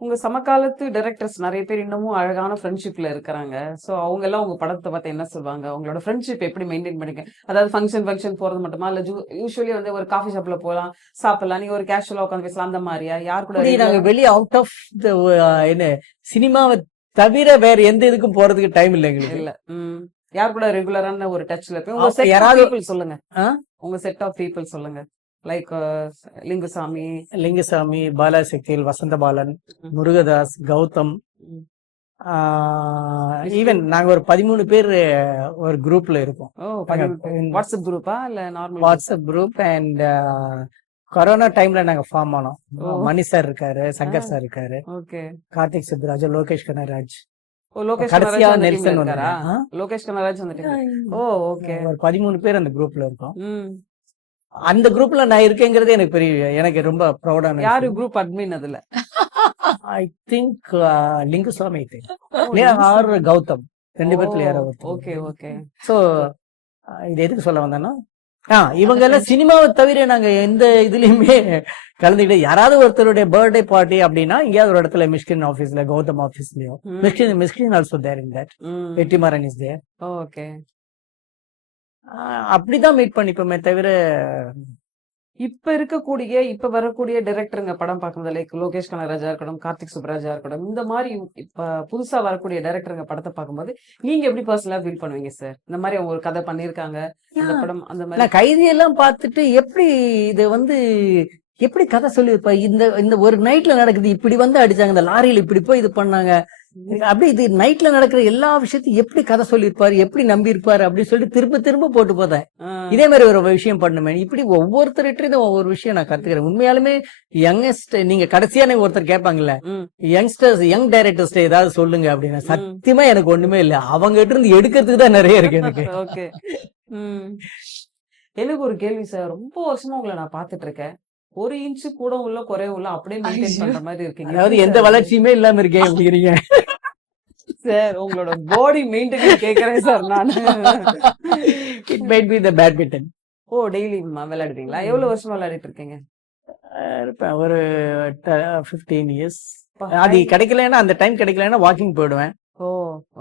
உங்க சமகாலத்து டைரக்டர்ஸ் நிறைய பேர் இன்னமும் அழகான ஃப்ரெண்ட்ஷிப்ல இருக்கிறாங்க. சோ அவங்க எல்லாம் உங்க படத்தை பார்த்து என்ன சொல்லுவாங்க? உங்களோட ஃப்ரெண்ட்ஷிப் எப்படி மெயின்டைன் பண்ணீங்க? அதாவது ஃபங்க்ஷன் போறது மட்டுமா இல்ல யூஸ்வலி வந்து ஒரு காஃபி ஷாப்ல போலாம் சாப்பிடலாம், நீங்க ஒரு கேஷுவலா உட்காந்து பேசலாம் அந்த மாதிரியா? யார் கூட அப்படி நாங்க வெளியே அவுட் ஆஃப் என்ன சினிமாவை தவிர வேற எந்த இதுக்கும் போறதுக்கு டைம் இல்லை எங்களுக்கு. இல்ல? ம். யார் கூட ரெகுலரான ஒரு டச்ல இருப்பீங்க? உங்க அப்ப செட் ஆஃப் யாராவது- பீப்பிள் சொல்லுங்க. ஆ? உங்க செட் ஆஃப் பீப்பிள் சொல்லுங்க. லைக் லிங்குசாமி. லிங்கசாமி, பாலாசக்தியில், வசந்தபாலன், முருகதாஸ், கௌதம், ம். ஈவன் நாங்க ஒரு 13 பேர் ஒரு குரூப்ல இருக்கோம். ஓ 13 பேர். வாட்ஸ்அப் குரூப்பா இல்ல normal? WhatsApp group. And corona டைம்ல நாங்க ஃபார்ம் ஆனோம். ஓ. மணி சார் இருக்காரு, சங்கர் சார் இருக்காரு, ஓகே. கார்த்திக் சுப்ராஜ், லோகேஷ் கனராஜ், ஓ லோகேஷ் கடைசியா கனராஜ் அந்த நெல்சன் டீம்ல இருக்காரா? வந்தாரு. லோகேஷ் கனராஜ் அந்த டீம்ல. ஓ ஓகே. ஒரு 13 பேர் அந்த குரூப்ல இருக்கோம். ம். அந்த குரூப்ல நான் இருக்கேங்கிறது எனக்கு ரொம்ப ப்ரௌடான. யாரு குரூப் அட்மின் அதுல? I think Lingusamy oh, Lingusamy. Or Gautham, 2 பேர்த்துல யாரோ ஓகே ஒருத்தர். ஓகே. சோ இது எதுக்கு சொல்ல வந்தேன்னா, இவங்க எல்லாம் சினிமாவை தவிர நாங்க எந்த இதுலயுமே கலந்துக்கிட்டு, யாராவது ஒருத்தருடைய பர்த்டே பார்ட்டி அப்படின்னா எங்கேயாவது ஒரு இடத்துல மிஷ்கின் ஆபீஸ்ல, கௌதம் ஆபீஸ்லயோ, ம். Mysskin also there in that, hmm. Vetrimaaran is there. Okay. அப்படிதான் மீட் பண்ணிப்போமே தவிர. இப்ப வரக்கூடிய டைரக்டருங்க படம் பார்க்கும்போது லைக் லோகேஷ் கனகராஜா இருக்கட்டும், கார்த்திக் சுப்ராஜா இருக்கட்டும், இந்த மாதிரி இப்ப புதுசா வரக்கூடிய டைரக்டருங்க படத்தை பார்க்கும்போது நீங்க எப்படி பர்சனலா ஃபீல் பண்ணுவீங்க சார்? இந்த மாதிரி அவங்க ஒரு கதை பண்ணிருக்காங்க, அந்த படம் அந்த மாதிரி. நான் கைதியெல்லாம் பார்த்துட்டு எப்படி இது வந்து எப்படி கதை சொல்லியிருப்பா, இந்த இந்த ஒரு நைட்ல நடக்குது, இப்படி வந்து அடிச்சாங்க, இந்த லாரியில இப்படி போய் இது பண்ணாங்க, அப்படி இது நைட்ல நடக்கிற எல்லா விஷயத்தையும் எப்படி கதை சொல்லியிருப்பாரு, எப்படி நம்பி இருப்பாரு அப்படின்னு சொல்லிட்டு திரும்ப திரும்ப போட்டு பார்த்தேன். இதே மாதிரி ஒரு விஷயம் பண்ணுமே, இப்படி ஒவ்வொருத்தர்கிட்ட ஒவ்வொரு விஷயம் நான் கத்துக்கிறேன். உண்மையாலுமே யங்கஸ்ட், நீங்க கடைசியான ஒருத்தர் கேட்பாங்கல்ல, யங்ஸ்டர்ஸ் யங் டைரக்டர்ஸ் ஏதாவது சொல்லுங்க அப்படின்னு. சத்தியமா எனக்கு ஒண்ணுமே இல்ல, அவங்க கிட்ட இருந்து எடுக்கிறதுக்கு தான் நிறைய இருக்கு எனக்கு. ஓகே. எனக்கு ஒரு கேள்வி சார். ரொம்ப வருஷமா உங்களை நான் பாத்துட்டு இருக்கேன். 1 இன்ச்சு கூட உள்ள குறையும் உள்ள அப்படியே மெயின்டைன் பண்ற மாதிரி இருக்கீங்க. அதாவது எந்த வளர்ச்சியுமே இல்லாம இருக்கேன் அப்படிங்கிறீங்க சார். உங்களோட பாடி மெயின்டைன் கேக்குறேன் சார் நான். It might be the badminton. ஓ, டெய்லி விளையாடுவீங்களா? எவ்வளவு வருஷமா விளையாடிட்டு இருக்கீங்க? இருப்பேன் ஒரு 15 இயர்ஸ். அது கிடைக்கலன்னா, அந்த டைம் கிடைக்கலன்னா வாக்கிங் போயிடுவேன். ஓ,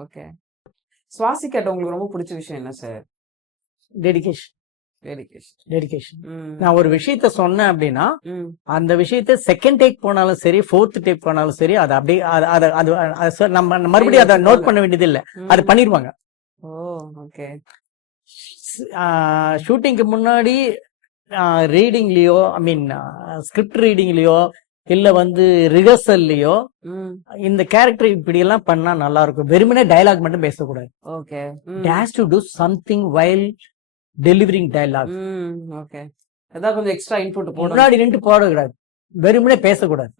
ஓகே. சுவாசிக்காட்ட உங்களுக்கு ரொம்ப பிடிச்ச விஷயம் என்ன சார்? டெடிகேஷன். டெடிகேஷன். நான் ஒரு விஷயத்த சொன்னேன் அப்படின்னா அந்த விஷயத்த செகண்ட் டேக் போனாலும் சரி, 4th டேக் போனாலும் சரி, அது அப்படியே நம்ம மறுபடியும் அதை நோட் பண்ண வேண்டியது இல்ல, அது பண்ணிருவாங்க. ஓ, ஓகே. ஷூட்டிங்க்கு முன்னாடி ரீடிங்லயோ, ஐ மீன் ஸ்கிரிப்ட் ரீடிங்லயோ இல்ல ரிஹர்சல்லயோ இந்த கேரக்டர் இப்படி எல்லாம் பண்ணா நல்லா இருக்கும், வெறுமனே டயலாக் மட்டும் பேசக்கூடாது. Okay. Has to do something while delivering dialogue. Okay. அதான் கொஞ்சம் எக்ஸ்ட்ரா இன்புட் போடணும். முன்னாடி நின்று போடக்கூடாது, வெறுமனே பேசக்கூடாது.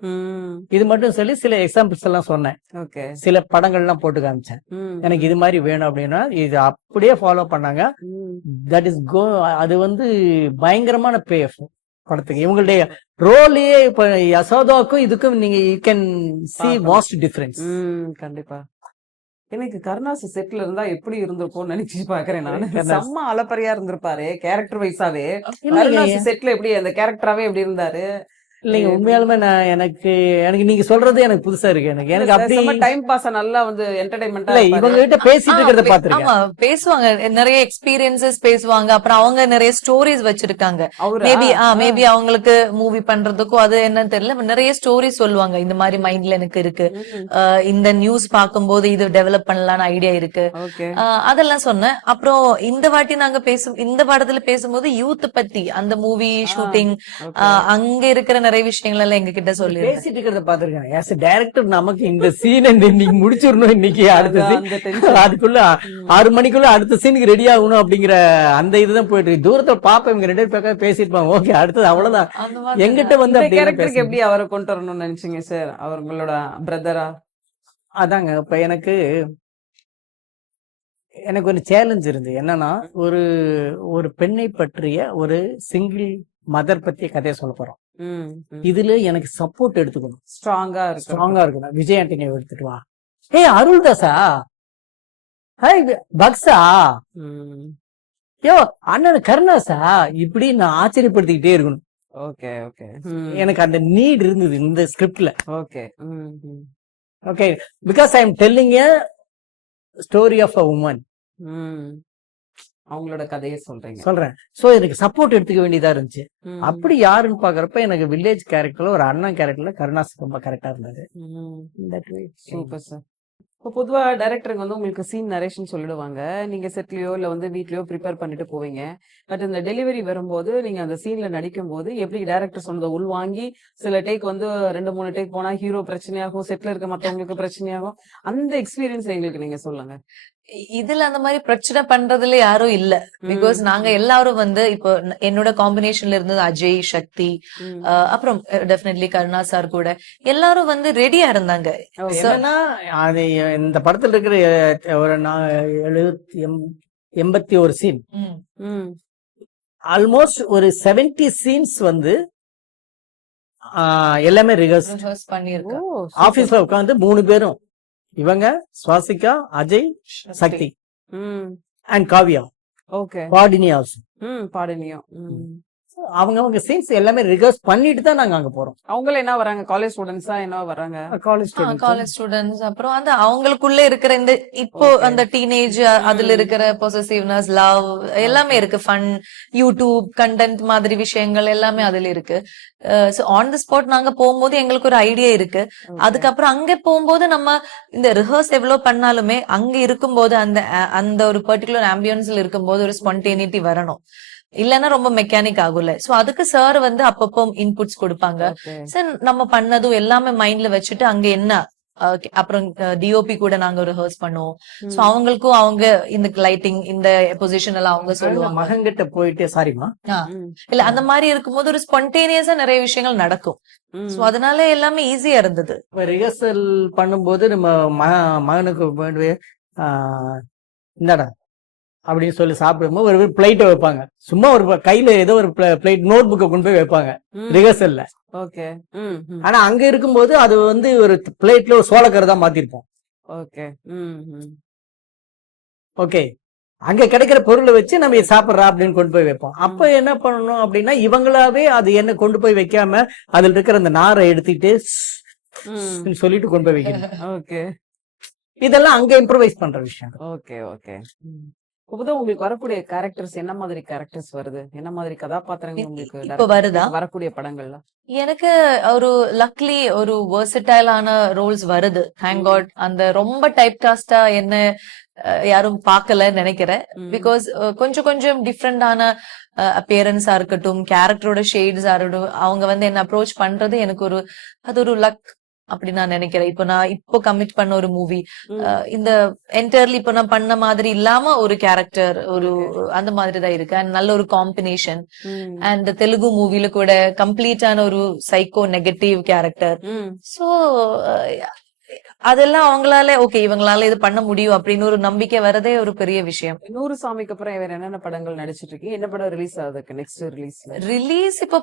இது மட்டும் சொல்லி சில எக்ஸாம்பிள்ஸ் எல்லாம் சொன்னேன். ஓகே. சில படங்கள் எல்லாம் போட்டு காமிச்சேன். எனக்கு இது மாதிரி வேணும் அப்படின்னா இது அப்படியே ஃபாலோ பண்ணாங்க. தட் இஸ் கோ. அது பயங்கரமான பே ஆஃப் படத்துக்கு. இவங்களுடைய ரோலே இப்ப யசோதாவுக்கும் இதுக்கும் நீங்க you can see vast difference. கண்டிப்பா. எனக்கு கருணாஸ் செட்ல இருந்தா எப்படி இருந்திருக்கும்னு நினைச்சு பாக்குறேன் நானு. செம்ம அலப்பறையா இருந்திருப்பாரு கேரக்டர் வைஸாவே. கருணாஸ் செட்ல எப்படி அந்த கேரக்டராவே எப்படி இருந்தாரு? இல்லைங்க, உண்மையாலுமே எனக்கு நீங்க சொல்றது எனக்கு புதுசா இருக்கு. எனக்கு அப்படி டைம் பாஸ் நல்லா என்டர்டைன்மெண்டா இல்ல, இவங்க கிட்ட பேசிட்டு இருக்கிறத பாத்துருக்கேன். ஆமா, பேசுவாங்க, நிறைய எக்ஸ்பீரியன்சஸ் பேசுவாங்க. அப்புறம் அவங்க நிறைய ஸ்டோரிஸ் வச்சிருக்காங்க. மேபி அவங்களுக்கு மூவி பண்றதுக்கும் அது என்னன்னு தெரியல, நிறைய ஸ்டோரிஸ் சொல்லுவாங்க. இந்த மாதிரி மைண்ட்ல எனக்கு இருக்கு, இந்த நியூஸ் பார்க்கும்போது இது டெவலப் பண்ணலாம்னு ஐடியா இருக்கு, அதெல்லாம் சொன்னேன். அப்புறம் இந்த வாட்டி நாங்க இந்த படத்துல பேசும்போது யூத் பத்தி, அந்த மூவி ஷூட்டிங், அங்க இருக்கிற நிறைய விஷயங்கள் எல்லாம் எங்க கிட்ட சொல்லி பேசிட்டு இருக்கிறத பாத்துருக்கேன். ஆஸ் எ டைரக்டர் நமக்கு இந்த சீன் இன்னைக்கு முடிச்சிடணும், இன்னைக்கு அடுத்த அதுக்குள்ள 6 மணிக்குள்ள அடுத்த சீனுக்கு ரெடி ஆகணும் அப்படிங்கிற அந்த இதுதான் போயிட்டு இருக்கு. தூரத்தை பாப்பா இவங்க 2 பேரும் பேசிருப்பாங்க. ஓகே, அடுத்தது அவ்வளவுதான். எங்கிட்ட கேரக்டருக்கு எப்படி அவரை கொண்டு வரணும்னு நினைச்சீங்க சார்? அவங்களோட பிரதரா? அதாங்க, இப்ப எனக்கு ஒரு சேலஞ்ச் இருந்து என்னன்னா, ஒரு பெண்ணை பற்றிய ஒரு சிங்கிள் மதர் பத்திய கதையை சொல்ல போறோம். இதுல எனக்கு சப்போர்ட் எடுத்துக்கணும், ஸ்ட்ராங்கா இருக்கணும். விஜய் ஆண்டனியை எடுத்துட்டு வா, அருள்தாஸா, ஹாய் பக்ஸா, யோ அண்ணன் கருணாஸா, இப்படி நான் ஆச்சரியப்படுத்திக்கிட்டே இருக்கணும். Okay, okay. எனக்கு அந்த நீட் இருந்தது இந்த ஸ்கிரிப்ட்ல. Okay, okay, because I am telling a story of a woman. அவங்களோட கதையை சொல்றேன். சோ எனக்கு சப்போர்ட் எடுத்துக்க வேண்டியதா இருந்துச்சு. அப்படி யாருன்னு பாக்குறப்ப எனக்கு வில்லேஜ் கேரக்டர்ல ஒரு அண்ணன் கேரக்டர்ல கருணாஸ் ரொம்ப கரெக்டா இருந்தாரு. Super sir. இப்போ பொதுவா டைரக்டருக்கு உங்களுக்கு சீன் நரேஷன் சொல்லிடுவாங்க. நீங்க செட்லயோ இல்ல வீட்லயோ ப்ரிப்பேர் பண்ணிட்டு போவீங்க. பட் இந்த டெலிவரி வரும்போது நீங்க அந்த சீன்ல நடிக்கும் போது எப்படி டைரக்டர் சொன்னதை உள்வாங்கி சில டேக் 2-3 டேக் போனா ஹீரோ பிரச்சனையாகும், செட்ல இருக்க மத்தவங்களுக்கு பிரச்சனையாகும். அந்த எக்ஸ்பீரியன்ஸ் எங்களுக்கு நீங்க சொல்லுங்க. இதுல அந்த மாதிரி பிரச்சனை பண்றதுல யாரும் இல்ல. பிகாஸ் நாங்க எல்லாரும் இப்போ என்னோட காம்பினேஷன்ல இருந்தது அஜய், சக்தி, அப்புறம் டெஃபினெட்லி கருணா சார் கூட எல்லாரும் ரெடியா இருந்தாங்க. அது இந்த படத்துல இருக்கிற ஒரு 81 சீன், ஆல்மோஸ்ட் ஒரு 70 சீன்ஸ் எல்லாமே ரிஹர்ஸ் பண்ணிருக்கோம். ஆபீஸ்ல உட்காந்து 3 பேரும், இவங்க ஸ்வாசிகா, அஜய், சக்தி அண்ட் காவ்யா, பாடினி ஆல்சோ, அவங்க சீன்ஸ் எல்லாமே ரிஹர்ஸ் பண்ணிட்டு தான் நாங்க அங்க போறோம். அவங்க என்ன வராங்க? காலேஜ் ஸ்டூடெண்ட்ஸா என்ன வராங்க? College students. அப்புறம் அவங்களுக்குள்ள இருக்கிற இந்த இப்போ அந்த டீனேஜ், அதுல இருக்கிற பொசசிவ்னஸ், லவ் எல்லாமே இருக்கு. ஃபன், யூடியூப் கண்டென்ட் மாதிரி விஷயங்கள் எல்லாமே அதுல இருக்கு. ஆன் தி ஸ்பாட் நாங்க போகும்போது எங்களுக்கு ஒரு ஐடியா இருக்கு. அதுக்கப்புறம் அங்க போகும்போது நம்ம இந்த ரிஹர்ஸ் எவ்வளவு பண்ணாலுமே அங்க இருக்கும்போது அந்த ஒரு பர்டிகுலர் ஆம்பியன்ஸ்ல இருக்கும்போது ஒரு ஸ்பான்டேனிட்டி வரணும். இல்லன்னா ரொம்ப மெக்கானிக் ஆகும்ல. சோ அதுக்கு சார் அப்பப்போ இன்புட்ஸ் கொடுப்பாங்க. சார் நம்ம பண்ணதும் எல்லாமே மைண்ட்ல வச்சுட்டு அங்க என்ன அப்புறம் டிஓபி கூட நாங்க ரிஹர்ஸ் பண்ணுவோம். சோ அவங்களுக்கும் அவங்க இந்த லைட்டிங் இந்த பொசிஷன் எல்லாம் அவங்க சொல்லுவாங்க. மகன்கிட்ட போயிட்டு சாரிமா இல்ல அந்த மாதிரி இருக்கும்போது ஒரு ஸ்பான்டேனியஸா நிறைய விஷயங்கள் நடக்கும். சோ அதனால எல்லாமே ஈஸியா இருந்தது. ரிஹர்சல் பண்ணும்போது நம்ம மகனுக்கு இந்தாடா அப்படின்னு சொல்லி சாப்பிடும்போது ஒரு பிளேட்டை வைப்பாங்க. சும்மா ஒரு கையில ஏதோ ஒரு பிளேட் நோட் புக்கை கொண்டு போய் வைப்பாங்க ரிஹர்சல்ல. ஓகே. ஆனா அங்க இருக்கும்போது அது ஒரு பிளேட்ல ஒரு சோளக்கரை தான் மாத்திருப்போம். ஓகே. ஓகே, அங்க கிடைக்கிற பொருளை வச்சு நம்ம இதை சாப்பிடுறா அப்படின்னு கொண்டு போய் வைப்போம். அப்ப என்ன பண்ணணும் அப்படின்னா இவங்களாவே அது என்ன கொண்டு போய் வைக்காம அதுல இருக்கிற அந்த நாரை எடுத்துட்டு சொல்லிட்டு கொண்டு போய் வைக்கணும். ஓகே. இதெல்லாம் அங்க இம்ப்ரவைஸ் பண்ற விஷயம். ஓகே. ஓகே. இப்பதான் உங்களுக்கு வரக்கூடிய கேரக்டர்ஸ் என்ன மாதிரி கேரக்டர்ஸ் வருது? என்ன மாதிரி கதாபாத்திரங்கள் உங்களுக்கு இப்ப வருதா? வரக்கூடிய படங்கள்ல? எனக்கு ஒரு லக்லி ஒரு வெர்சடைலான ரோல்ஸ் வருது. Thank God. அந்த ரொம்ப டைப் காஸ்டா என்ன யாரும் பார்க்கலன்னு நினைக்கிறேன். பிகாஸ் கொஞ்சம் கொஞ்சம் டிஃப்ரெண்டான அப்பியரன்ஸா இருக்கட்டும், கேரக்டரோட ஷேட்ஸா இருக்கட்டும், அவங்க என்ன அப்ரோச் பண்றது எனக்கு அது ஒரு லக் அப்படி நான் நினைக்கிறேன். நான் இப்போ கமிட் பண்ண ஒரு மூவி இந்த என்டையர்லி இப்போ நான் பண்ண மாதிரி இல்லாம ஒரு கேரக்டர் அந்த மாதிரி தான் இருக்கு. அண்ட் நல்ல ஒரு காம்பினேஷன். அண்ட் தெலுங்கு மூவில கூட கம்ப்ளீட்டான ஒரு சைக்கோ நெகட்டிவ் கேரக்டர். சோ அதெல்லாம் அவங்களால ஓகே இவங்களால இது பண்ண முடியும் அப்படின்னு ஒரு நம்பிக்கை வரதே ஒரு பெரிய விஷயம். 100 சாமிக்கு அப்புறம் வேற என்னென்ன படங்கள் நடிச்சிட்டு இருக்கீங்க? என்ன படம் ரிலீஸ் ஆகுது நெக்ஸ்ட் ரிலீஸ்? இப்ப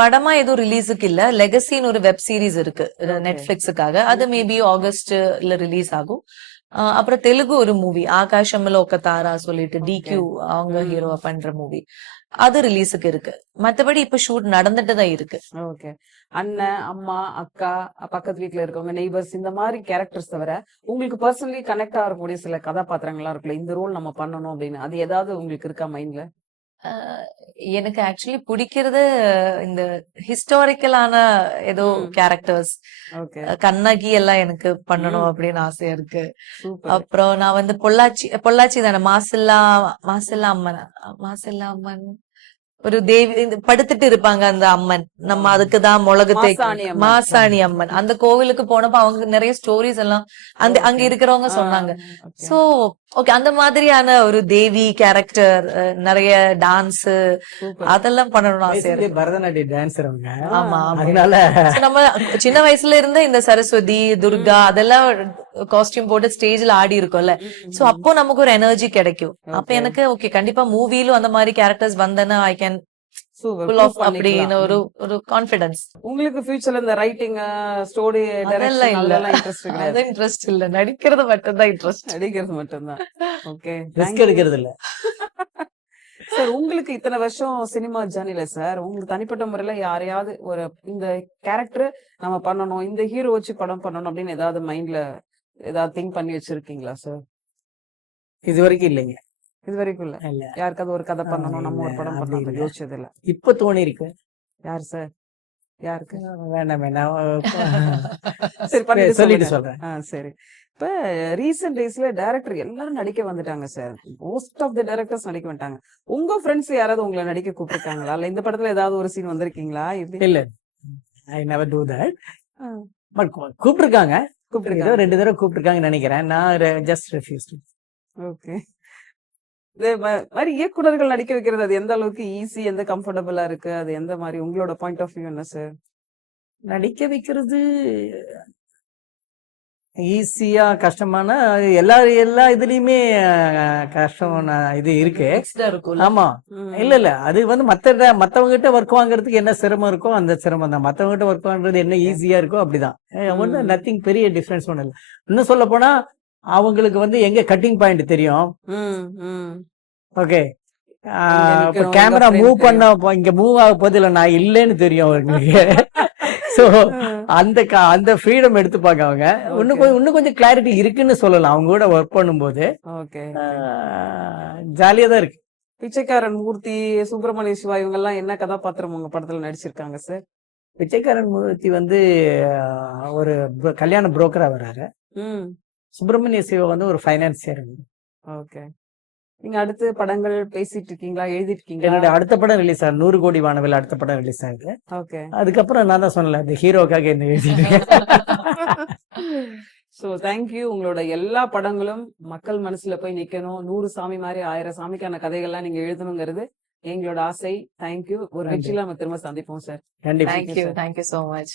படமா எதுவும் ரிலீஸுக்கு இல்ல. லெகசின்னு ஒரு வெப் சீரிஸ் இருக்கு நெட்ஃபிளிக்ஸுக்காக. அது மேபி ஆகஸ்ட்ல ரிலீஸ் ஆகும். அப்புறம் தெலுங்கு ஒரு மூவி ஆகாஷம்ல ஒக்க தாரா சொல்லிட்டு டிக்யூ அவங்க ஹீரோவா பண்ற மூவி, அது ரிலீஸுக்கு இருக்கு. மத்தபடி இப்ப ஷூட் நடந்துட்டு தான் இருக்கு. ஓகே. அண்ணன், அம்மா, அக்கா, பக்கத்து வீட்டுல இருக்கவங்க, நெய்பர்ஸ், இந்த மாதிரி கேரக்டர்ஸ் தவிர உங்களுக்கு பர்சனலி கனெக்ட் ஆகக்கூடிய சில கதாபாத்திரங்கள்லாம் இருக்குல்ல, இந்த ரோல் நம்ம பண்ணணும் அப்படின்னு, அது ஏதாவது உங்களுக்கு இருக்கா மைண்ட்ல? எனக்கு ஆக்சுவலி பிடிக்கிறது இந்த ஹிஸ்டாரிக்கலான ஏதோ கேரக்டர்ஸ். கண்ணகி எல்லாம் எனக்கு பண்ணணும் அப்படின்னு ஆசையா இருக்கு. அப்புறம் நான் பொள்ளாச்சி தானே மாசில்லா அம்மன் ஒரு தேவி படுத்துட்டு இருப்பாங்க அந்த அம்மன். நம்ம அதுக்குதான் மாசாணி அம்மன். அந்த கோவிலுக்கு போனப்ப அவங்க நிறைய ஸ்டோரிஸ் எல்லாம் அங்க இருக்கிறவங்க சொன்னாங்க. சோ ஓகே, அந்த மாதிரியான ஒரு தேவி கேரக்டர், நிறைய டான்ஸ் அதெல்லாம் பண்ணணும்னு ஆசையா இருக்கு. பரதநாட்டிய டான்சர் அவங்க. ஆமா, அதனால நம்ம சின்ன வயசுல இருந்த இந்த சரஸ்வதி, துர்கா அதெல்லாம் காஸ்டியூம் போட்டு ஸ்டேஜ்ல ஆடி இருக்கோம்ல. சோ அப்போ நமக்கு ஒரு எனர்ஜி கிடைக்கும். அப்ப எனக்கு ஓகே கண்டிப்பா மூவிலும் அந்த மாதிரி கேரக்டர்ஸ் வந்தேன்னா ஐ கேன் full of அப்படின்னு ஒரு கான்ஃபிடன்ஸ். உங்களுக்கு ஃபியூச்சர்ல இந்த ரைட்டிங், ஸ்டோரி டைரக்ஷன் அதெல்லாம் இன்ட்ரஸ்ட் கிடையாது? அது இன்ட்ரஸ்ட் இல்ல, நடிக்கிறது மட்டும் தான் இன்ட்ரஸ்ட். நடிக்கிறது மட்டும் தான். ஓகே. ரிஸ்க் எடுக்கிறது இல்ல சார். உங்களுக்கு இத்தனை வருஷம் சினிமா ஜர்னில சார் உங்களுக்கு தனிப்பட்ட முறையில யாரையாவது இந்த கேரக்டர் நம்ம பண்ணணும், இந்த ஹீரோ வச்சு படம் பண்ணணும் அப்படின்னு ஏதாவது மைண்ட்ல ஏதாவது திங்க் பண்ணி வச்சிருக்கீங்களா சார்? இது வரைக்கும் இல்லைங்க. இது வரைக்கும் இல்ல. யாருக்காவது ஒரு கதை பண்ணணும், நம்ம ஒரு படம் பண்ணணும் யோசிச்சது இல்ல? இப்ப தோணி இருக்கு. யார் சார்? யாருக்கு? வேண்டாம் சரி சொல்லிட்டு சொல்றேன். சரி. இப்ப ரீசெண்ட் டேஸ்ல டைரக்டர் எல்லாரும் நடிக்க வந்துட்டாங்க sir. Most of the directors நடிக்க வந்துட்டாங்க. உங்க ஃப்ரெண்ட்ஸ் யாராவது உங்களை நடிக்க கூப்பிட்டுருக்காங்களா? இல்ல இந்த படத்துல ஏதாவது ஒரு சீன் வந்திருக்கீங்களா? இல்ல, I never do that. But கூப்பிட்டுருக்காங்க. 2 தடவை கூப்பிட்டுருக்காங்கன்னு நினைக்கிறேன். நான் ஜஸ்ட் ரெஃப்யூஸ்ட். ஓகே. இதே மாதிரி இயக்குனர்கள் நடிக்க வைக்கிறது அது எந்த அளவுக்கு ஈஸி, எந்த கம்ஃபர்டபுளா இருக்கு, அது எந்த மாதிரி உங்களோட பாயிண்ட் ஆஃப் வியூ என்ன சார்? நடிக்க வைக்கிறது ஈஸியா கஷ்டமான எல்லா இதுலயுமே கஷ்டமான இது இருக்கு. ஆமா, இல்ல அது மத்தவங்க கிட்ட ஒர்க் வாங்குறதுக்கு என்ன சிரமம் இருக்கோ அந்த சிரமம் தான். மத்தவங்க கிட்ட ஒர்க் வாங்குறது என்ன ஈஸியா இருக்கோ அப்படிதான். ஒன்னும் நத்திங் பெரிய டிஃபரன்ஸ் ஒண்ணு இல்லை. இன்னும் சொல்ல போனா அவங்களுக்கு எங்க கட்டிங் பாயிண்ட் தெரியும். ஓகே, இப்ப கேமரா மூவ் பண்ண இங்க மூவ் ஆக போதில்ல நான் இல்லைன்னு தெரியும் அவங்களுக்கு. சோ அந்த ஃப்ரீடம் எடுத்துப்பாங்க அவங்க. இன்னும் கொஞ்சம் கிளாரிட்டி இருக்குன்னு சொல்லலாம் அவங்க கூட ஒர்க் பண்ணும்போது. ஜாலியா தான் இருக்கு. பிச்சைக்காரன் மூர்த்தி, சுப்பிரமணிய சிவா இவங்க எல்லாம் என்ன கதாபாத்திரம் உங்க படத்துல நடிச்சிருக்காங்க சார்? பிச்சைக்காரன் மூர்த்தி ஒரு கல்யாண புரோக்கரா வர்றாரு. சுப்பிரமணிய சிவா ஒரு ஃபைனான்சியர். ஓகே. நீங்க அடுத்த படங்கள் பேசிட்டு இருக்கீங்களா, எழுதிட்டு இருக்கீங்களா? என்னோட அடுத்த படம் ரிலீஸ் ஆகுது, 100 கோடி வானவில் அடுத்த படம் ரிலீஸ் ஆகுது. ஓகே. அதுக்கப்புறம் நான் தான் சொன்னல இந்த ஹீரோக்காக என்ன எழுதிட்டு சோ தேங்க்யூ. உங்களோட எல்லா படங்களும் மக்கள் மனசுல போய் நிக்கணும். 100 சாமி மாதிரி 1000 சாமிக்கான கதைகள்லாம் நீங்க எழுதணுங்கிறது எங்களோட ஆசை. தேங்க்யூ. ஒரு நன்றி. வெற்றியில நம்ம திரும்ப சந்திப்போம் சார். கண்டிப்பா தேங்க்யூ சோ மச்.